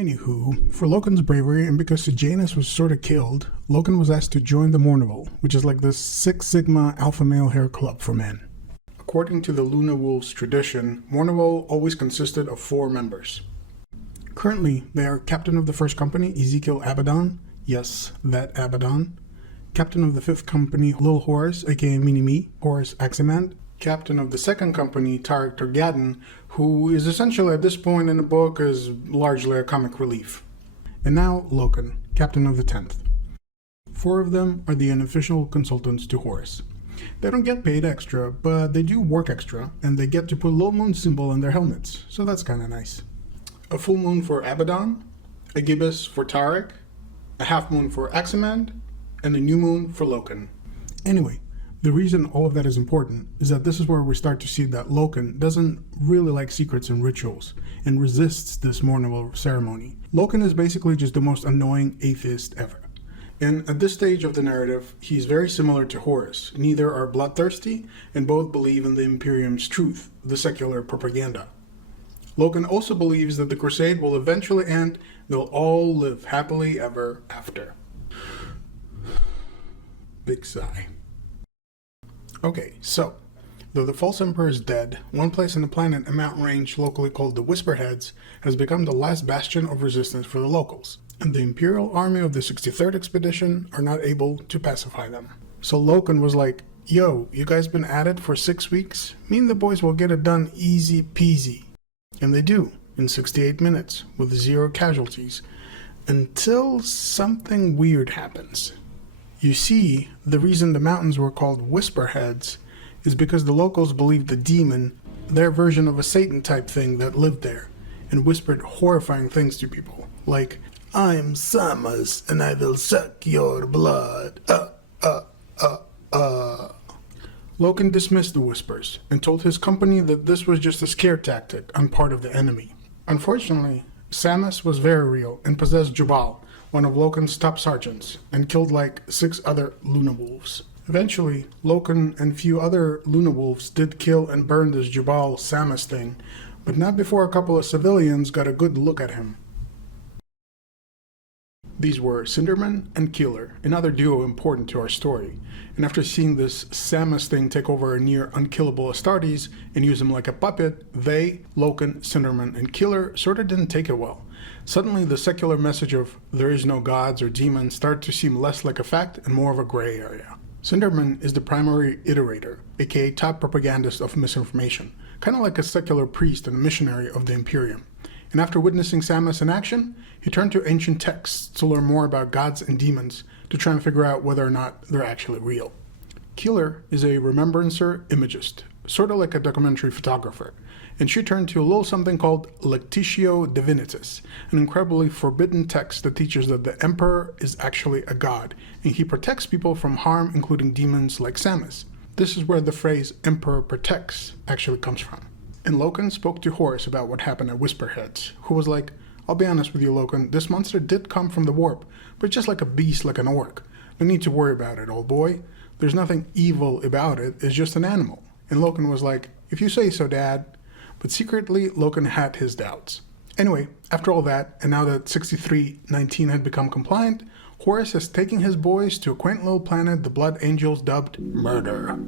Anywho, for Loken's bravery and because Janus was sort of killed, Loken was asked to join the Mournival, which is like this Six Sigma alpha male hair club for men. According to the Luna Wolves tradition, Mournival always consisted of 4 members. Currently, they are Captain of the First Company, Ezekiel Abaddon, yes, that Abaddon. Captain of the 5th Company, Lil Horus, aka Mini-Me, Horus Aximand. Captain of the 2nd Company, Tarek Turgadden, who is essentially at this point in the book is largely a comic relief. And now Loken, Captain of the 10th. 4 of them are the unofficial consultants to Horus. They don't get paid extra, but they do work extra, and they get to put a little moon symbol on their helmets, so that's kinda nice. A full moon for Abaddon, a gibbous for Tarek, a half moon for Aximand, and a new moon for Loken. Anyway, the reason all of that is important is that this is where we start to see that Loken doesn't really like secrets and rituals and resists this Mournival ceremony. Loken is basically just the most annoying atheist ever. And at this stage of the narrative, he's very similar to Horus. Neither are bloodthirsty and both believe in the Imperium's truth, the secular propaganda. Loken also believes that the crusade will eventually end. They'll all live happily ever after. Big sigh. Okay, so, though the false emperor is dead, one place on the planet, a mountain range locally called the Whisperheads, has become the last bastion of resistance for the locals, and the Imperial Army of the 63rd Expedition are not able to pacify them. So Loken was like, yo, you guys been at it for 6 weeks? Me and the boys will get it done easy peasy. And they do, in 68 minutes, with 0 casualties, until something weird happens. You see, the reason the mountains were called Whisperheads is because the locals believed the demon, their version of a Satan type thing that lived there, and whispered horrifying things to people, like, I'm Samus and I will suck your blood, Loken dismissed the whispers and told his company that this was just a scare tactic on part of the enemy. Unfortunately, Samus was very real and possessed Jubal, one of Loken's top sergeants, and killed like 6 other Luna Wolves. Eventually, Loken and few other Luna Wolves did kill and burn this Jubal Samus thing, but not before a couple of civilians got a good look at him. These were Cinderman and Keeler, another duo important to our story, and after seeing this Samus thing take over a near unkillable Astartes and use him like a puppet, they, Loken, Cinderman, and Keeler sorta didn't take it well. Suddenly the secular message of there is no gods or demons started to seem less like a fact and more of a gray area. Cinderman is the primary iterator, aka top propagandist of misinformation, kinda like a secular priest and missionary of the Imperium. And after witnessing Samus in action, he turned to ancient texts to learn more about gods and demons to try and figure out whether or not they're actually real. Keeler is a Remembrancer imagist, sort of like a documentary photographer, and she turned to a little something called Lectitio Divinitas, an incredibly forbidden text that teaches that the Emperor is actually a god, and he protects people from harm, including demons like Samus. This is where the phrase Emperor protects actually comes from. And Loken spoke to Horus about what happened at Whisperheads, who was like, I'll be honest with you, Loken, this monster did come from the warp, but just like a beast, like an orc. No need to worry about it, old boy. There's nothing evil about it, it's just an animal. And Loken was like, if you say so, Dad. But secretly, Loken had his doubts. Anyway, after all that, and now that 6319 had become compliant, Horus is taking his boys to a quaint little planet the Blood Angels dubbed Murder.